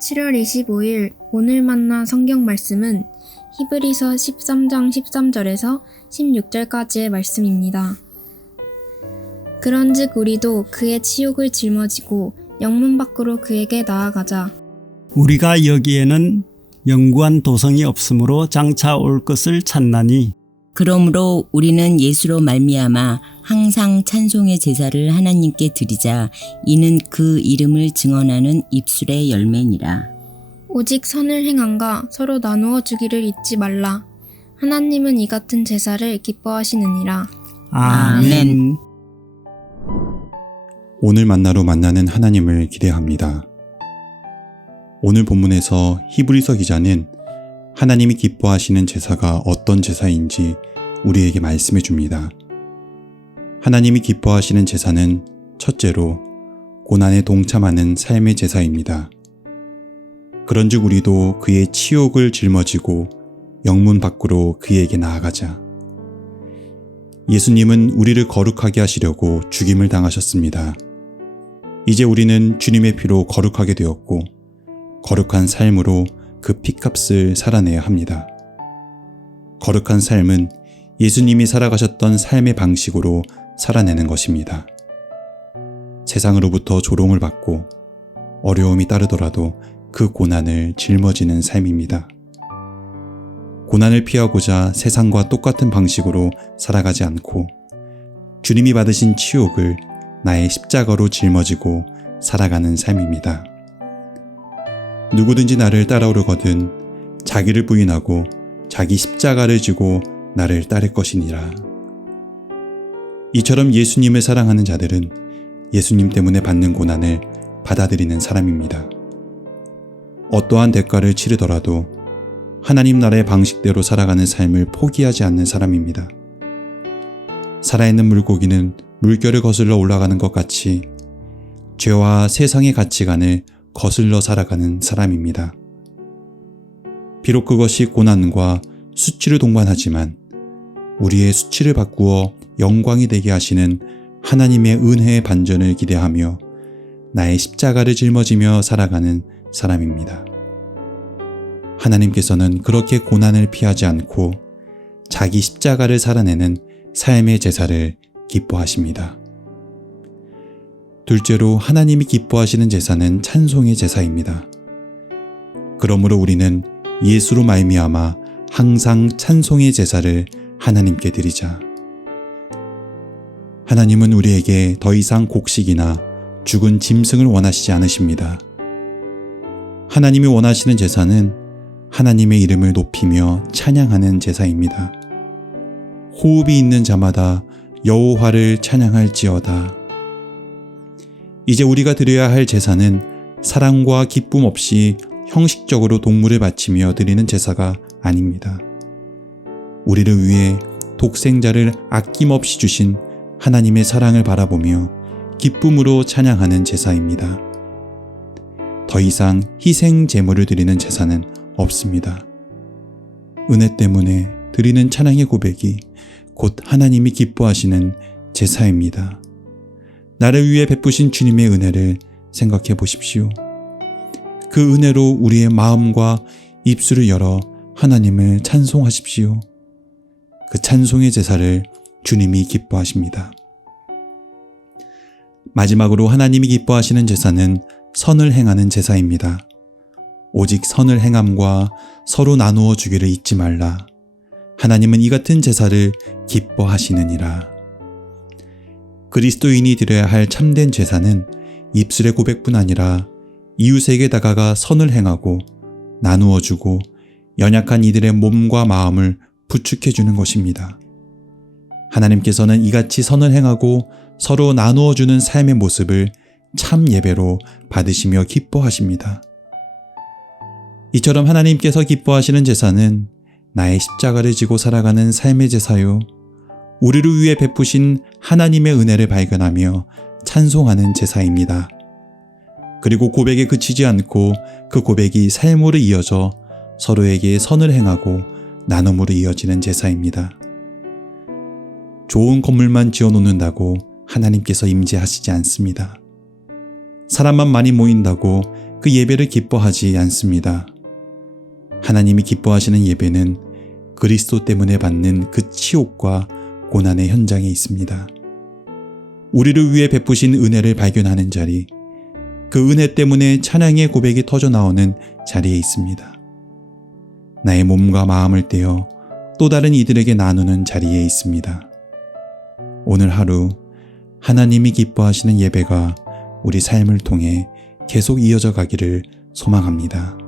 7월 25일 오늘 만난 성경 말씀은 히브리서 13장 13절에서 16절까지의 말씀입니다. 그런즉 우리도 그의 치욕을 짊어지고 영문 밖으로 그에게 나아가자. 우리가 여기에는 영구한 도성이 없으므로 장차 올 것을 찾나니 그러므로 우리는 예수로 말미암아 항상 찬송의 제사를 하나님께 드리자. 이는 그 이름을 증언하는 입술의 열매니라. 오직 선을 행함과 서로 나누어 주기를 잊지 말라. 하나님은 이 같은 제사를 기뻐하시느니라. 아멘. 오늘 만나로 만나는 하나님을 기대합니다. 오늘 본문에서 히브리서 기자는 하나님이 기뻐하시는 제사가 어떤 제사인지 우리에게 말씀해 줍니다. 하나님이 기뻐하시는 제사는 첫째로 고난에 동참하는 삶의 제사입니다. 그런즉 우리도 그의 치욕을 짊어지고 영문 밖으로 그에게 나아가자. 예수님은 우리를 거룩하게 하시려고 죽임을 당하셨습니다. 이제 우리는 주님의 피로 거룩하게 되었고 거룩한 삶으로 그 피값을 살아내야 합니다. 거룩한 삶은 예수님이 살아가셨던 삶의 방식으로 살아내는 것입니다. 세상으로부터 조롱을 받고 어려움이 따르더라도 그 고난을 짊어지는 삶입니다. 고난을 피하고자 세상과 똑같은 방식으로 살아가지 않고 주님이 받으신 치욕을 나의 십자가로 짊어지고 살아가는 삶입니다. 누구든지 나를 따라오려거든 자기를 부인하고 자기 십자가를 지고 나를 따를 것이니라. 이처럼 예수님을 사랑하는 자들은 예수님 때문에 받는 고난을 받아들이는 사람입니다. 어떠한 대가를 치르더라도 하나님 나라의 방식대로 살아가는 삶을 포기하지 않는 사람입니다. 살아있는 물고기는 물결을 거슬러 올라가는 것 같이 죄와 세상의 가치관을 거슬러 살아가는 사람입니다. 비록 그것이 고난과 수치를 동반하지만 우리의 수치를 바꾸어 영광이 되게 하시는 하나님의 은혜의 반전을 기대하며 나의 십자가를 짊어지며 살아가는 사람입니다. 하나님께서는 그렇게 고난을 피하지 않고 자기 십자가를 살아내는 삶의 제사를 기뻐하십니다. 둘째로 하나님이 기뻐하시는 제사는 찬송의 제사입니다. 그러므로 우리는 예수로 말미암아 항상 찬송의 제사를 하나님께 드리자. 하나님은 우리에게 더 이상 곡식이나 죽은 짐승을 원하시지 않으십니다. 하나님이 원하시는 제사는 하나님의 이름을 높이며 찬양하는 제사입니다. 호흡이 있는 자마다 여호와를 찬양할지어다. 이제 우리가 드려야 할 제사는 사랑과 기쁨 없이 형식적으로 동물을 바치며 드리는 제사가 아닙니다. 우리를 위해 독생자를 아낌없이 주신 하나님의 사랑을 바라보며 기쁨으로 찬양하는 제사입니다. 더 이상 희생 제물을 드리는 제사는 없습니다. 은혜 때문에 드리는 찬양의 고백이 곧 하나님이 기뻐하시는 제사입니다. 나를 위해 베푸신 주님의 은혜를 생각해 보십시오. 그 은혜로 우리의 마음과 입술을 열어 하나님을 찬송하십시오. 그 찬송의 제사를 주님이 기뻐하십니다. 마지막으로 하나님이 기뻐하시는 제사는 선을 행하는 제사입니다. 오직 선을 행함과 서로 나누어 주기를 잊지 말라. 하나님은 이 같은 제사를 기뻐하시느니라. 그리스도인이 드려야 할 참된 제사는 입술의 고백뿐 아니라 이웃에게 다가가 선을 행하고 나누어 주고 연약한 이들의 몸과 마음을 부축해 주는 것입니다. 하나님께서는 이같이 선을 행하고 서로 나누어 주는 삶의 모습을 참 예배로 받으시며 기뻐하십니다. 이처럼 하나님께서 기뻐하시는 제사는 나의 십자가를 지고 살아가는 삶의 제사요, 우리를 위해 베푸신 하나님의 은혜를 발견하며 찬송하는 제사입니다. 그리고 고백에 그치지 않고 그 고백이 삶으로 이어져 서로에게 선을 행하고 나눔으로 이어지는 제사입니다. 좋은 건물만 지어놓는다고 하나님께서 임재하시지 않습니다. 사람만 많이 모인다고 그 그 예배를 기뻐하지 않습니다. 하나님이 기뻐하시는 예배는 그리스도 때문에 받는 그 치욕과 고난의 현장에 있습니다. 우리를 위해 베푸신 은혜를 발견하는 자리, 그 은혜 때문에 찬양의 고백이 터져 나오는 자리에 있습니다. 나의 몸과 마음을 떼어 또 다른 이들에게 나누는 자리에 있습니다. 오늘 하루 하나님이 기뻐하시는 예배가 우리 삶을 통해 계속 이어져 가기를 소망합니다.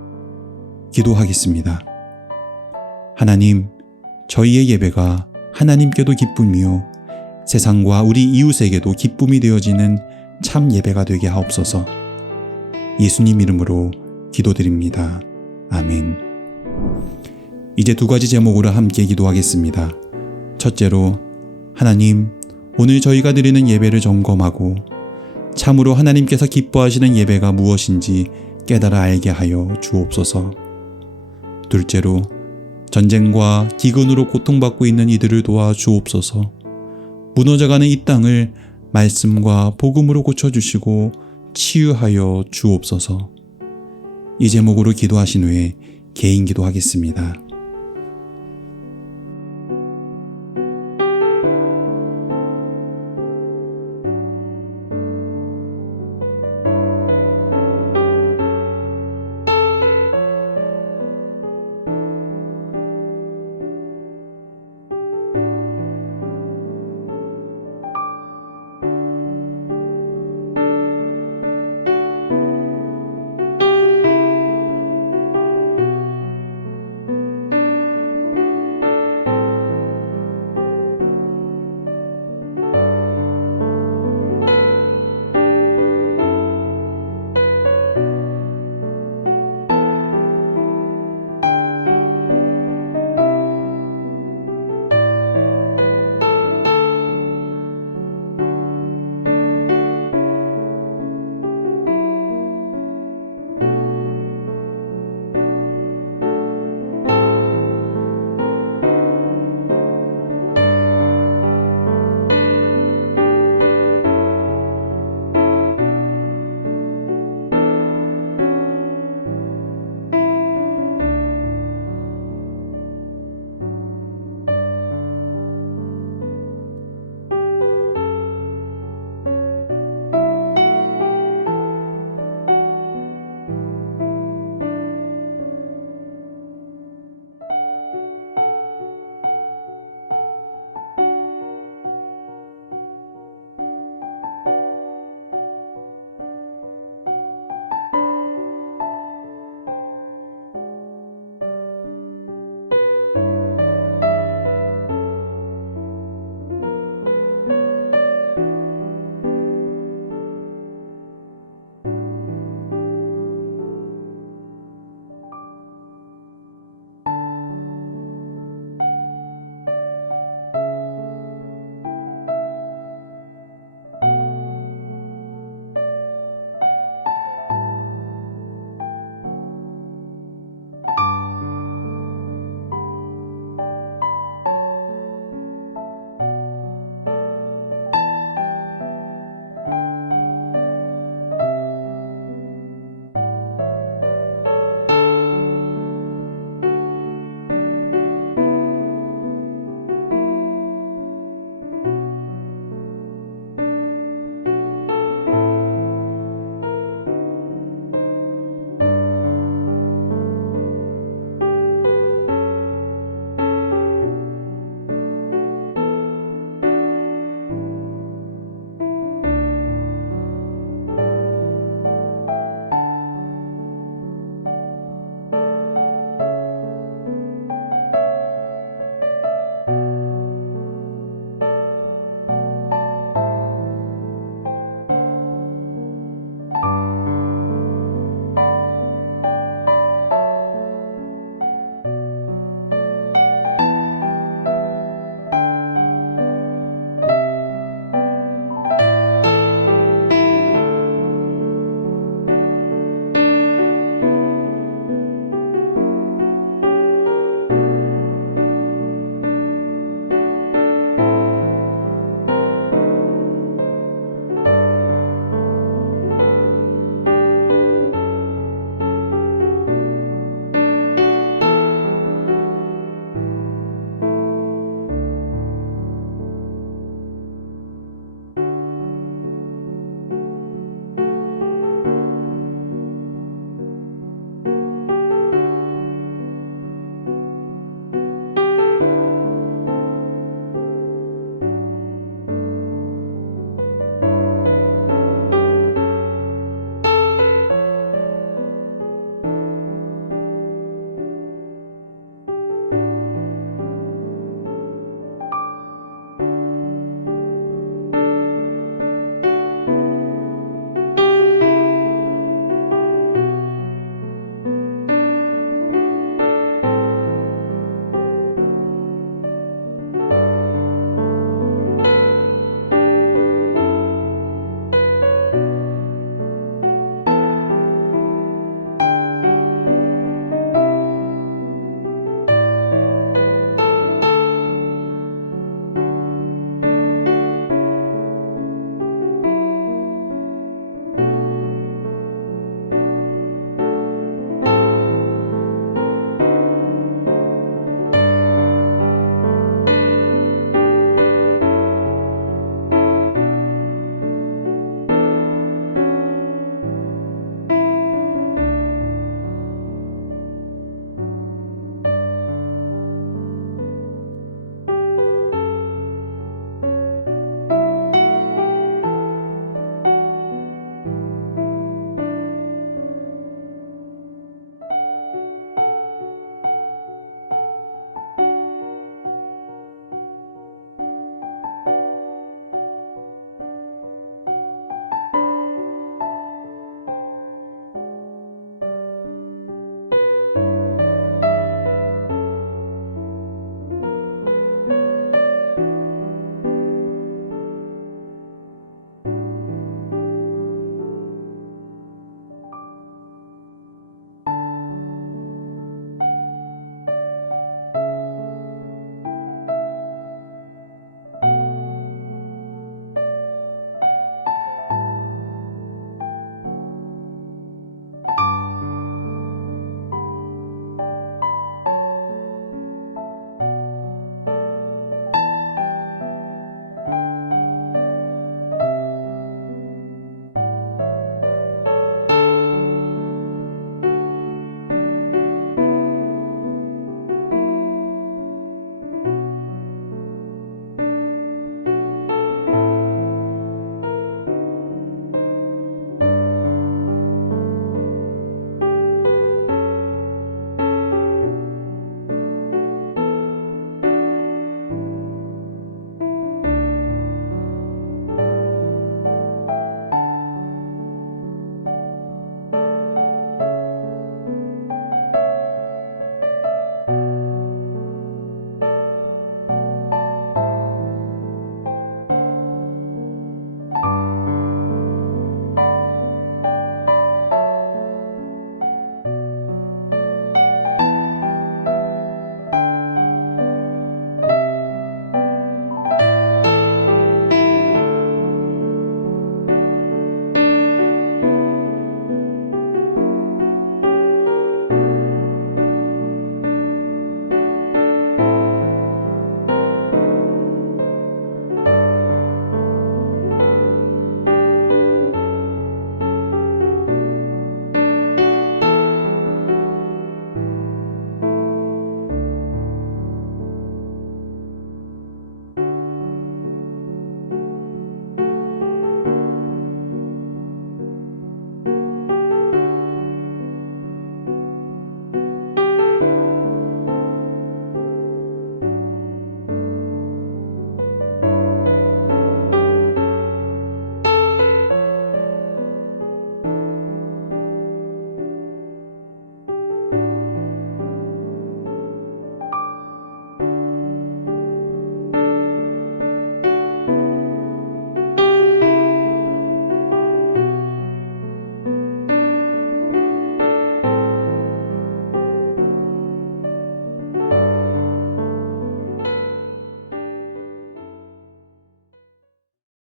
기도하겠습니다. 하나님, 저희의 예배가 하나님께도 기쁨이요 세상과 우리 이웃에게도 기쁨이 되어지는 참 예배가 되게 하옵소서. 예수님 이름으로 기도드립니다. 아멘. 이제 두 가지 제목으로 함께 기도하겠습니다. 첫째로, 하나님, 오늘 저희가 드리는 예배를 점검하고 참으로 하나님께서 기뻐하시는 예배가 무엇인지 깨달아 알게 하여 주옵소서. 둘째로, 전쟁과 기근으로 고통받고 있는 이들을 도와 주옵소서. 무너져가는 이 땅을 말씀과 복음으로 고쳐주시고 치유하여 주옵소서. 이 제목으로 기도하신 후에 개인 기도하겠습니다.